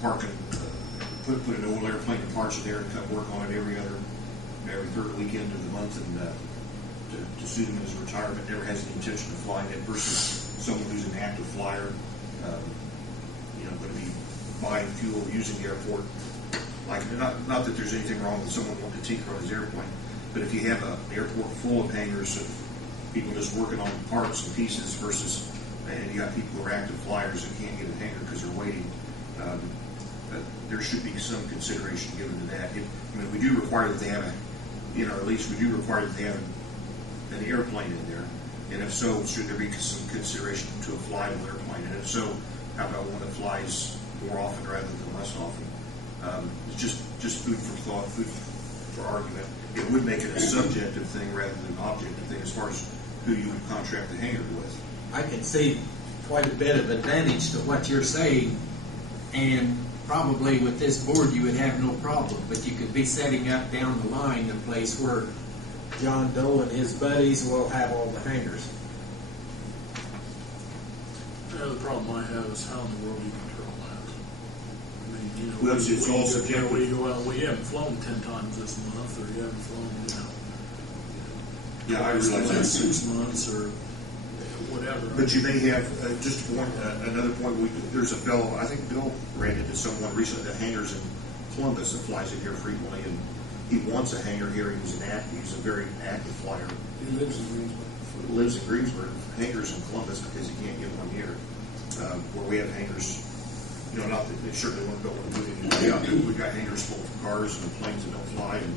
park and put an old airplane and parts in there and come work on it every third weekend of the month, and to suit him in his retirement, never has the intention of flying it, versus someone who's an active flyer, going to be buying fuel, using the airport. Like, not that there's anything wrong with someone wanting to tinker on his airplane, but if you have an airport full of hangars of people just working on parts and pieces versus, and you got people who are active flyers that can't get a hangar because they're waiting, there should be some consideration given to that. We do require that they have at least we do require that they have an airplane in there, and if so, should there be some consideration to a flyable airplane? And if so, how about one that flies more often rather than less often? It's just food for thought, food for argument. It would make it a subjective thing rather than an objective thing as far as who you would contract the hangar with. I can see quite a bit of advantage to what you're saying, and probably with this board you would have no problem, but you could be setting up down the line a place where John Doe and his buddies will have all the hangars. The problem I have is how in the world do you control that? I mean, well, it's all subjective. We haven't flown 10 times this month, or you haven't flown, yeah, I realize that. 6 months or whatever. But you may have just another point. There's a fellow, I think Bill ran into someone recently that hangars in Columbus that flies in here frequently, and he wants a hangar here. He's a very active flyer. He lives in Greensburg. Lives in Greensburg. Hangars in Columbus because he can't get one here. Where we have hangars, not that they certainly don't want to move anybody out. We've got hangars full of cars and planes that don't fly and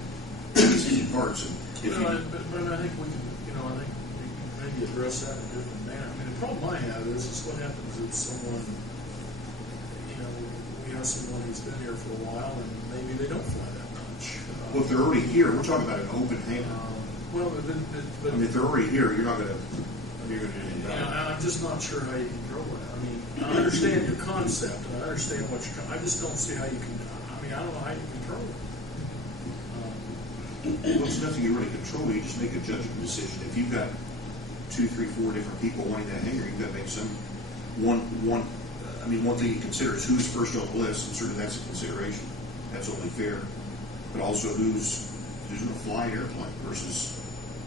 pieces and parts. And but I think we can, I think we can maybe address that in a different manner. I mean, the problem I have is what happens if someone, we have someone who's been here for a while and maybe they don't fly that much. Well, if they're already here, we're talking about an open hangar. If they're already here, you're not going to. I'm just not sure how you control it. I mean, I understand your concept, and I understand what you're. I just don't see how you can. I don't know how you control it. Well, it's nothing you really control. You just make a judgment decision. If you've got 2, 3, 4 different people wanting that hangar, you've got to make one thing you consider is who's first on the list, and certainly that's a consideration. That's only fair. But also who's going to fly an airplane versus,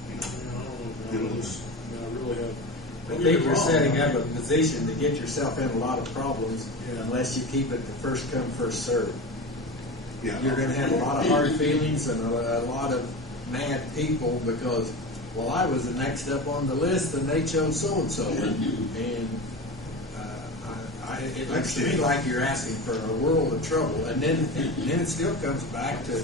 I really have. I think you're setting up a position to get yourself in a lot of problems unless you keep it the first come, first serve. Yeah. You're going to have a lot of hard feelings and a lot of mad people because, well, I was the next up on the list and they chose so-and-so. And it looks to me like you're asking for a world of trouble. And then it still comes back to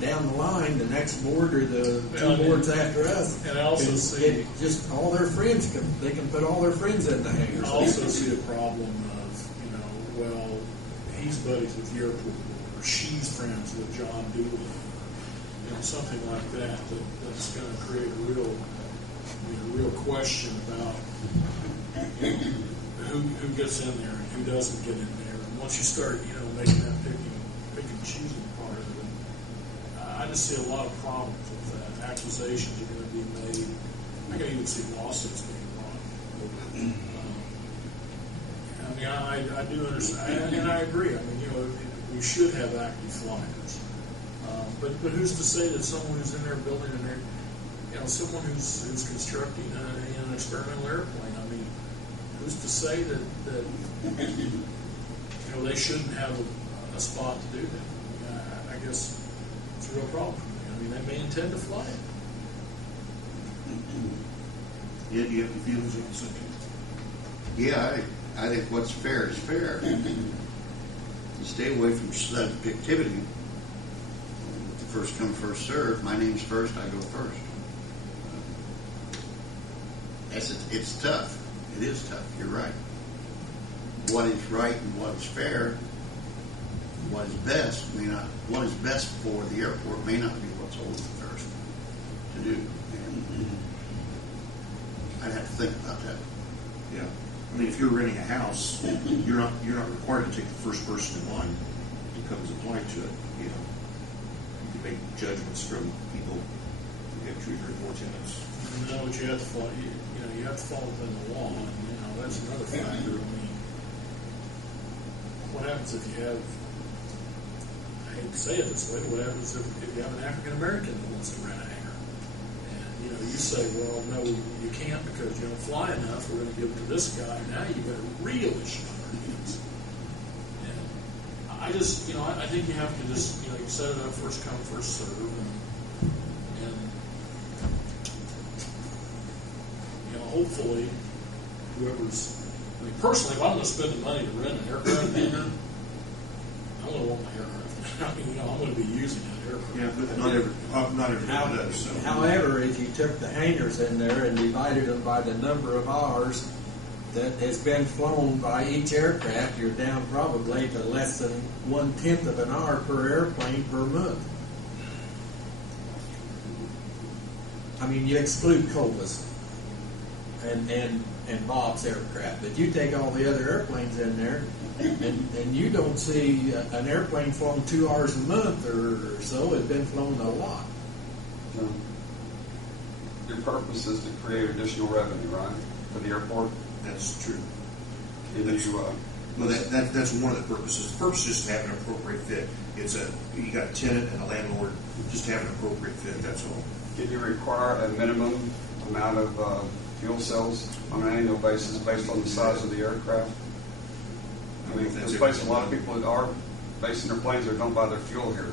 down the line, the next board or the two boards after us. And I also see just all their friends they can put all their friends in the hangars. I also see a problem of, well, he's buddies with the airport board, or she's friends with John Dooley. Something like that's going to create a real question about who gets in there and who doesn't get in there. And once you start, making that pick and choosing part of it, I just see a lot of problems with that. Accusations are going to be made. I can even see lawsuits being brought. I do understand, and I agree. We should have active flyers. But who's to say that someone who's in there building someone who's constructing an experimental airplane? Who's to say that they shouldn't have a spot to do that? I guess it's a real problem for me. They may intend to fly it. Yeah, do you have any feelings on the subject? Yeah, I think what's fair is fair. You stay away from subjectivity. The first come, first serve. My name's first, I go first. It's tough. It is tough. You're right. What is right and what is fair, what is best what is best for the airport may not be what's always first to do. And I'd have to think about that. Yeah. If you're renting a house, you're not required to take the first person in line who comes applied to it. You can make judgments from people who have 2, 3, 4 tenants. But you have to follow. You have to fall within the law, and that's another factor. What happens if you have I hate to say it this way, what happens if you have an African American that wants to rent a hangar? And, you know, you say, well, no, you can't because you don't fly enough, we're going to give it to this guy. Now you've got a real issue on our hands. And I just, you know, I think you have to just, you know, you set it up first come, first serve, and you know, hopefully, whoever's, I mean, personally, if I'm going to spend the money to rent an aircraft hangar, I'm going to want my aircraft. I mean, you know, I'm going to be using that aircraft. Yeah, but not everyone does, so. However, if you took the hangars in there and divided them by the number of hours that has been flown by each aircraft, you're down probably to less than 1/10 of an hour per airplane per month. I mean, you exclude Copa's and Bob's aircraft, but you take all the other airplanes in there, and you don't see an airplane flown 2 hours a month or so. It's been flown a lot. Your purpose is to create additional revenue, right, for the airport? That's true. Can you, Well, that's one of the purposes. The purpose is to have an appropriate fit. You got a tenant and a landlord, just have an appropriate fit, that's all. can you require a minimum amount of fuel cells on an annual basis based on the size of the aircraft? I mean, That's there's places, a lot of people that are basing their planes or don't buy their fuel here.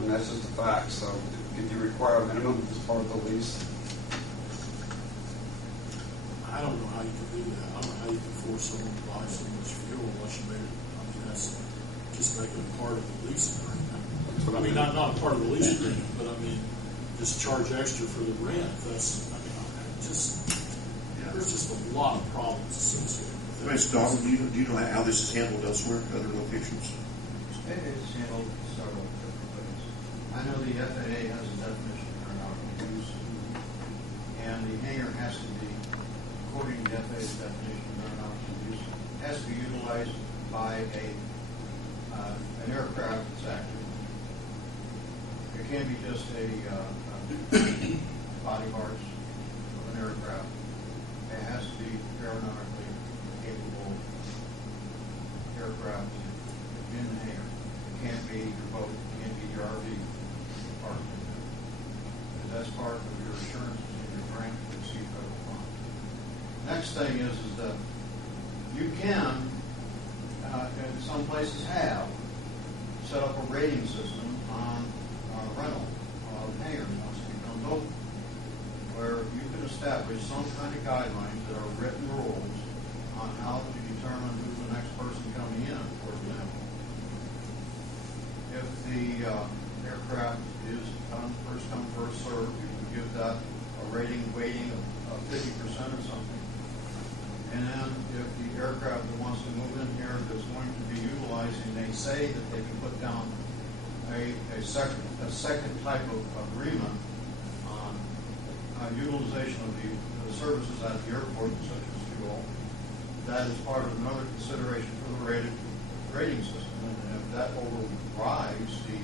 And that's just a fact. So can you require a minimum as part of the lease? I don't know how you can do that. I don't know how you can force someone to buy so much fuel unless you made it. I mean, that's just making it part of the lease agreement. I mean, not part of the lease agreement, but I mean, just charge extra for the rent. That's, I mean, there's just a lot of problems associated with that. Thanks, Donald. Do you know how this is handled elsewhere, other locations? It's handled several different ways. I know the FAA has a definition for aeronautical use, and the hangar has to be, according to the FAA's definition of aeronautical use, has to be utilized by an aircraft that's active. It can't be just a body parts of an aircraft. It has to be aeronautically capable aircraft in the hangar. It can't be your boat, it can't be your RV parked in there. Because that's part of your assurances and your grant to receive federal funds. Next thing is that you can, and some places have, set up a rating system on rental of hangars once it becomes open, where you can establish some kind of guidelines that are written rules on how to determine who's the next person coming in, for example. If the aircraft is first come, first served, you can give that a rating weighting of 50% or something. And then if the aircraft that wants to move in here is going to be utilizing, they say that they can put down a second type of agreement on utilization of the services at the airport, such as fuel. That is part of another consideration for the rating system. And if that overrides the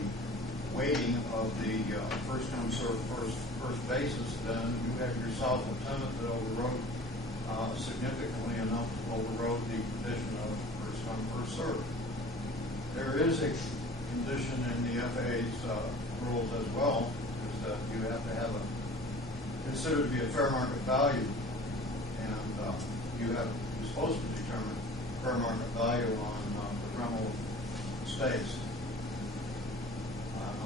weighting of the first come, first basis, then you have yourself a tenant that overrode significantly enough overrode the condition of first come, first served. There is a condition in the FAA's rules as well, is that you have to have considered to be a fair market value, and you're supposed to determine fair market value on the rental space.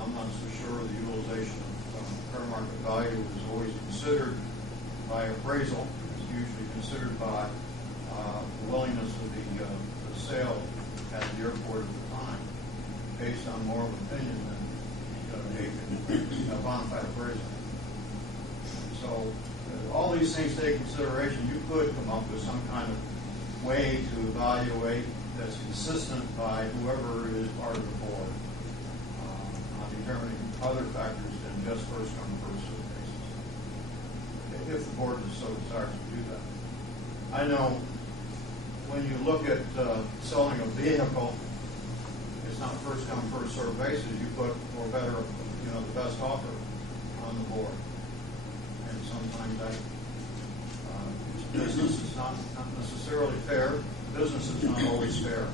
I'm not so sure the utilization of fair market value is always considered by appraisal. It's usually considered by the willingness of the sale at the airport at the time, based on more of an opinion than a bona fide appraisal. So all these things take consideration. You could come up with some kind of way to evaluate that's consistent by whoever is part of the board on determining other factors than just first come, first served basis. If the board is so desires to do that. I know when you look at selling a vehicle, it's not first come, first served basis. You put, or better, the best offer on the board. And sometimes that business is not necessarily fair. Business is not always fair.